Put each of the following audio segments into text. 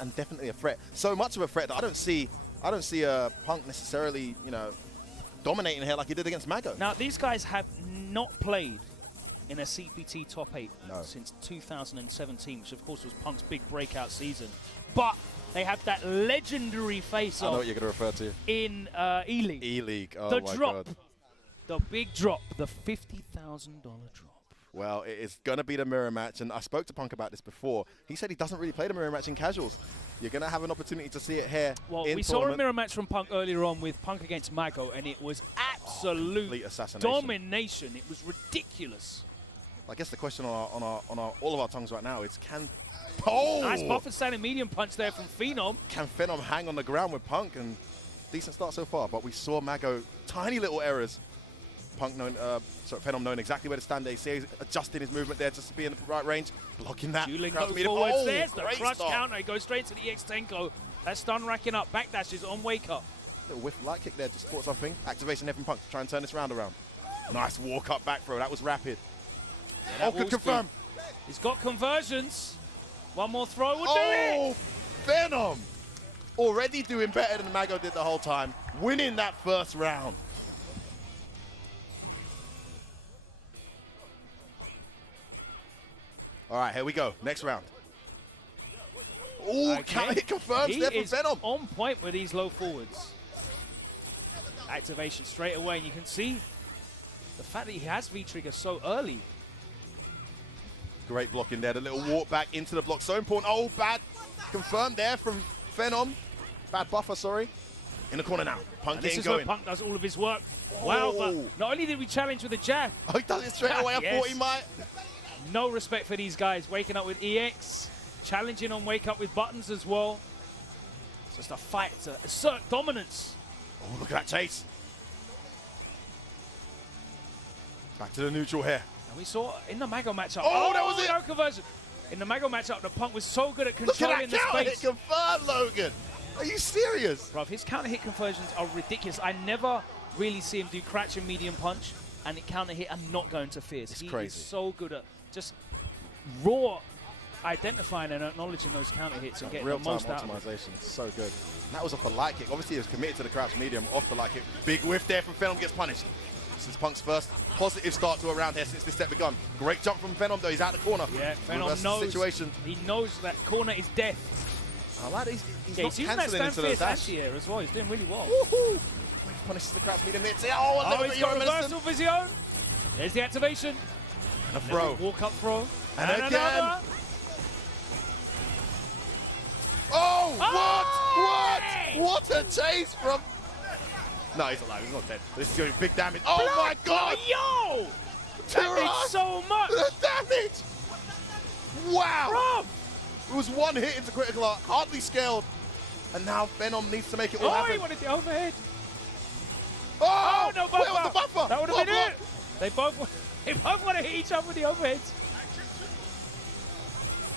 and definitely a threat. So much of a threat that I don't see Punk necessarily, you know, dominating here like he did against Mago. Now, these guys have not played in a CPT top 8 since 2017, which of course was Punk's big breakout season. But they have that legendary face-off. I know what you're going to refer to. In E-League. E-League, oh the my drop, God. The big drop, the $50,000 drop. Well, it is going to be the mirror match, and I spoke to Punk about this before. He said he doesn't really play the mirror match in casuals. You're going to have an opportunity to see it here. Well, in we tournament. saw a mirror match from Punk earlier on with Punk against Mago, and it was absolute domination. It was ridiculous. I guess the question on all of our tongues right now is, can nice buffer standing medium punch there from Phenom. Can Phenom hang on the ground with Punk? And decent start so far, but we saw Mago tiny little errors. Punk knowing, Phenom knowing exactly where to stand there. He's adjusting his movement there just to be in the right range, blocking that. Dueling go forwards. There's the crush counter. He goes straight to the EX Tenko. That stun racking up. Backdashes on wake up. Little whiff light kick there, just caught something. Activation there from Punk to try and turn this round around. Nice walk up back throw. That was rapid. Yeah, could confirm. He's got conversions. One more throw will do it. Oh, Phenom! Already doing better than Mago did the whole time. Winning that first round. All right, here we go. Next round. Oh, counter hit confirms there from Phenom. On point with these low forwards. Activation straight away, and you can see the fact that he has V-trigger so early. Great blocking there. The little walk back into the block. So important. Oh, bad. Confirmed there from Phenom. Bad buffer, sorry. In the corner now. Punk this is where Punk does all of his work. Oh. Wow, but not only did we challenge with a jab. Oh, he does it straight away. I thought he might. No respect for these guys. Waking up with EX. Challenging on wake up with buttons as well. It's just a fight to assert dominance. Oh, look at that chase. Back to the neutral here. And we saw in the Mago matchup. Oh, that was it. No conversion. In the Mago matchup, the Punk was so good at controlling the space. Look at that counter hit confirmed, Logan. Are you serious? Bruv, his counter hit conversions are ridiculous. I never really see him do crouch and medium punch and it counter hit and not going to fierce. It's crazy. Is so good at just raw identifying and acknowledging those counter hits and getting the most out of it. Optimization, so good. And that was off the light kick. Obviously, he was committed to the crouch medium off the light kick. Big whiff there from Phenom, gets punished. This is Punk's first positive start to a round here since this set begun. Great jump from Phenom, though. He's out of the corner. Yeah, Phenom knows. Situation. He knows that corner is death. I like he's not cancelling into the dash here as well. He's doing really well. Woohoo! Punishes the crouch medium there. Oh, he's got reversal for his own. There's the activation. And a throw. Walk up throw. And again. Another. Oh, what? What a chase from... No, he's alive. He's not dead. This is doing big damage. Oh, my God. Yo! That did so much. The damage. Wow. Rob. It was one hit into critical, hardly scaled. And now Phenom needs to make it all happen. Oh, he wanted the overhead. Oh, no buffer. Where was the buffer? That would have been it. They both want to hit each other with the overheads.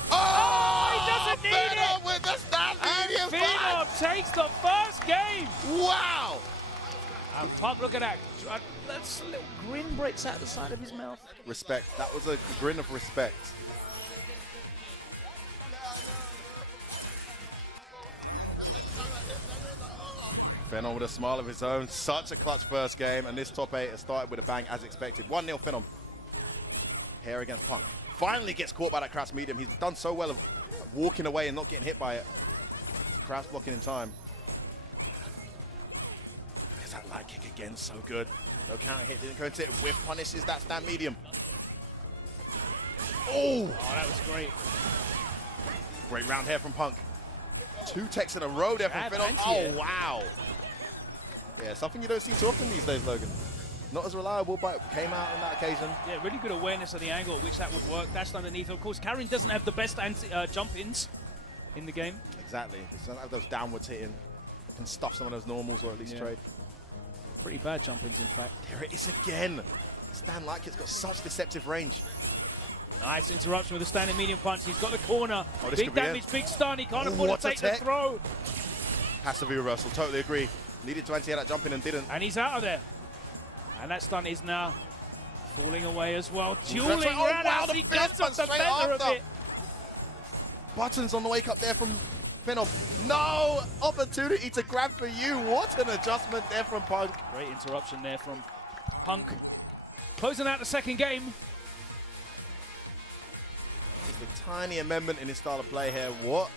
Oh, he doesn't need Phenom with the stand medium Phenom takes the first game. Wow. And Punk, look at that. That little grin breaks out the side of his mouth. Respect. That was a grin of respect. Phenom with a smile of his own. Such a clutch first game, and this top 8 has started with a bang as expected. 1-0 Phenom. Here against Punk. Finally gets caught by that crouch medium. He's done so well of walking away and not getting hit by it. Crouch blocking in time. There's that light kick again, so good. No counter hit, didn't go into it. Whiff punishes that stand medium. Oh, that was great. Great round here from Punk. 2 techs in a row there from Phenom. Oh, wow. Yeah, something you don't see too often these days, Logan. Not as reliable, but came out on that occasion. Yeah, really good awareness of the angle at which that would work. Dashed underneath. Of course, Karin doesn't have the best jump-ins in the game. Exactly. He doesn't have those downwards hitting. It can stuff some of those normals or at least trade. Pretty bad jump-ins, in fact. There it is again. Stan Lightkick's got such deceptive range. Nice interruption with a standing medium punch. He's got the corner. Oh, big damage, big stun. He can't afford to take the throw. Has to be reversal. Totally agree. Needed to anti that jump in and didn't. And he's out of there. And that stun is now falling away as well. Dueling roundhouse. He gets off the fender of it. Buttons on the wake up there from Phenom, no opportunity to grab for you. What an adjustment there from Punk. Great interruption there from Punk. Closing out the second game. Just a tiny amendment in his style of play here. What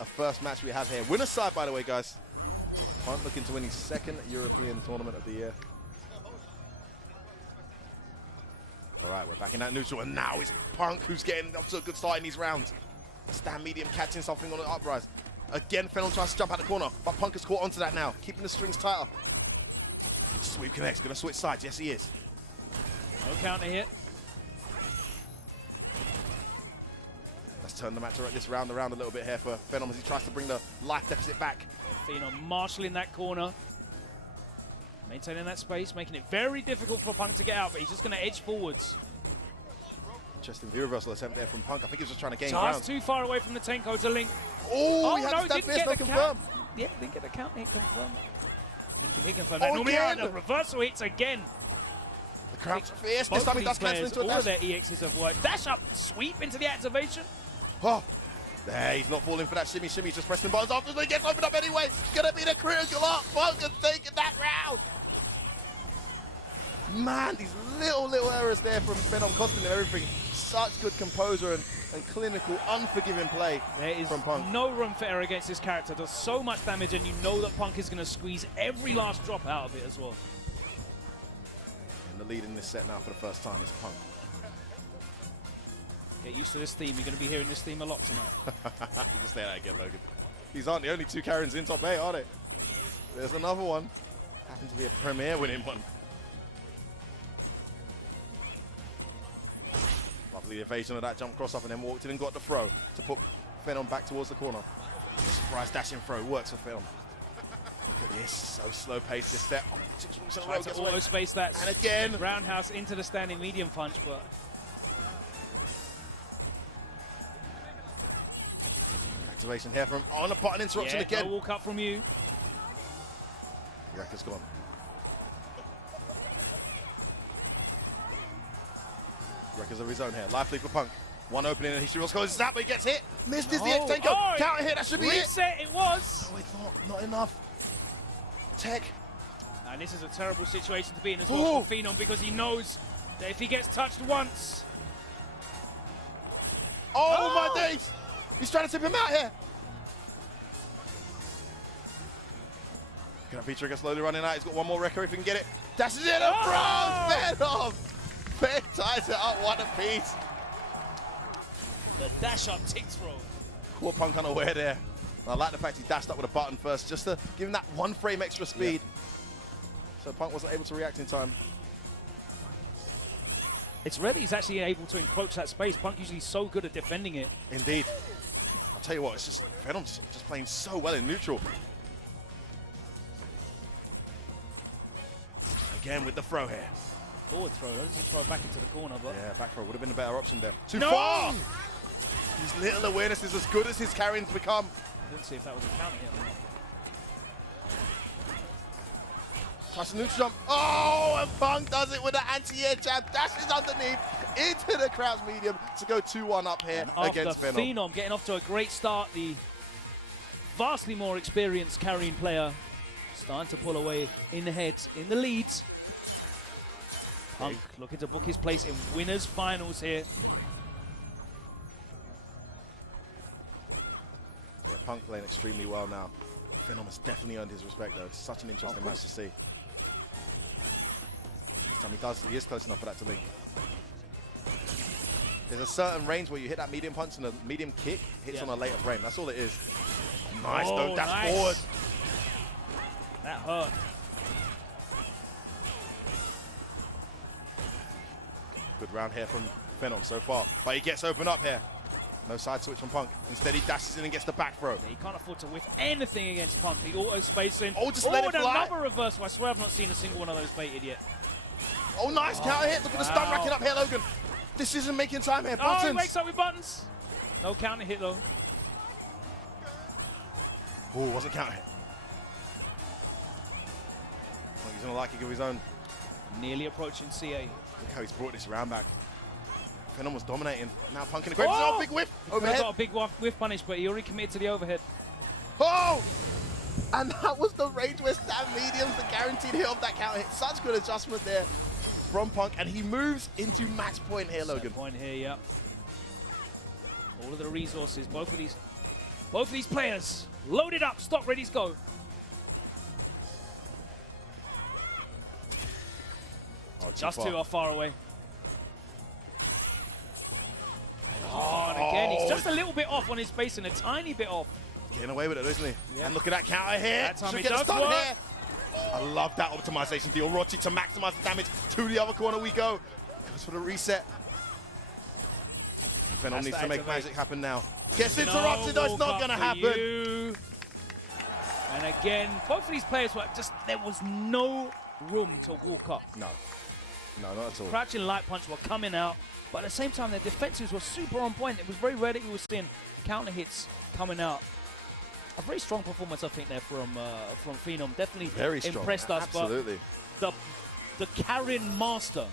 a first match we have here. Winner's side, by the way, guys. Punk looking to win his second European tournament of the year. All right, we're back in that neutral, and now it's Punk who's getting off to a good start in these rounds. Stand medium catching something on an uprise. Again, Phenom tries to jump out the corner, but Punk has caught onto that now, keeping the strings tighter. Sweep connects, gonna switch sides. Yes, he is. No counter hit. Let's turn the match this round around a little bit here for Phenom as he tries to bring the life deficit back. Phenom marshalling that corner. Maintaining that space, making it very difficult for Punk to get out, but he's just going to edge forwards. Interesting view reversal attempt there from Punk. I think he was just trying to gain Just ground. too far away from the Tenko to link. Oh, he had no, to stand didn't fierce, get no the confirm. count. Yeah, didn't get the count hit confirm. He confirm that. Normally, again. the reversal hits again. The crowd's fierce. This Both time of he does these cancel players, into a all dash. of their EXs have worked. Dash up, sweep into the activation. Oh, there, he's not falling for that shimmy. He's just pressing buttons after he gets opened up anyway. It's going to be the critical arc. Punk has taken that round. Man, these little errors there from Phenom costing him everything. Such good composure and clinical, unforgiving play There is from Punk. no room for error against this character. Does so much damage, and you know that Punk is going to squeeze every last drop out of it as well. And the lead in this set now for the first time is Punk. Get used to this theme. You're going to be hearing this theme a lot tonight. You can say that again, Logan. These aren't the only two Karins in top 8, are they? There's another one. Happens to be a premier winning one. Lovely evasion of that jump cross up and then walked in and got the throw to put Phenom back towards the corner. Surprise dashing throw works for Phenom. Look at this, so slow paced this set. Oh, 6 weeks in a row, Tries to gets away. auto space that. And again. Roundhouse into the standing medium punch, but Activation here from on a button interruption yeah, again. no walk up from you. Rekka's gone. Rekka's of his own here. Live lead for Punk. One opening and he goes zap, but he gets hit. Missed his DX Tenko. Oh, Counter hit, that should be it. Reset, it was. Oh, it's not enough. Tech. And this is a terrible situation to be in as well for Phenom, because he knows that if he gets touched once. Oh my days! He's trying to tip him out here. Gonna feature Rekka slowly running out. He's got one more Rekka if he can get it. Dashes in and Phenom! Fair ties it up one apiece. The dash up tick throw. Caught Punk unaware there. And I like the fact he dashed up with a button first, just to give him that one frame extra speed. So Punk wasn't able to react in time. It's rare that he's actually able to encroach that space. Punk usually so good at defending it. Indeed. I'll tell you what, it's just Phenom's just playing so well in neutral. Again with the throw here. Forward throw, doesn't throw back into the corner, but Yeah, back throw would have been a better option there. Too No! far! His little awareness is as good as his Karin's become. I didn't see if that was a counter hit or not. Tries to neutral jump. Oh, and Punk does it with an anti-air jab. Dashes underneath into the crowd's medium to go 2-1 up here against After Phenom. Phenom getting off to a great start, the vastly more experienced Karin player starting to pull away in the heads, in the leads. Punk looking to book his place in winners finals here. Yeah, Punk playing extremely well now. Phenom has definitely earned his respect though. It's such an interesting match to see. This time he is close enough for that to link. There's a certain range where you hit that medium punch and a medium kick hits on a later frame. That's all it is. Nice though, dash nice. forward. That hurt. Good round here from Phenom so far, but he gets open up here. No side switch from Punk. Instead, he dashes in and gets the back throw. Yeah, he can't afford to whiff anything against Punk. He auto spacing. Oh, just let it and fly. another reversal. I swear I've not seen a single one of those baited yet. Oh, nice counter hit. Look at the stun racking up here, Logan. This isn't making time here. Oh, he Buttons. wakes up with buttons. No counter hit though. Oh, wasn't counter hit. Well, he's on a liking of his own. Nearly approaching CA. Look how he's brought this round back. Phenom was dominating. Now Punk in the great. Oh, big whip He overhead. got a big whiff punish, but he already committed to the overhead. Oh! And that was the range where stab mediums, the guaranteed hit of that counter hit. Such good adjustment there from Punk, and he moves into match point here, Logan. Set point here, yeah. All of the resources, both of these players loaded up, stock ready to go. Oh, Just two are far away. Oh, and again, he's just a little bit off on his spacing, a tiny bit off. Getting away with it, isn't he? Yeah. And look at that counter here. That time Should it get a does stun work. here. I love that optimization. The Orochi to maximize the damage. To the other corner we go. Goes for the reset. Phenom needs to make magic happen now. Gets interrupted, though. It's not going to happen. And again, both of these players were just, there was no room to walk up. No. No, not at all. Crouching light punch were coming out, but at the same time, their defensives were super on point. It was very rare that you were seeing counter hits coming out. A very strong performance, I think, there from Phenom. Definitely Very strong. impressed us. Absolutely. But the Karin master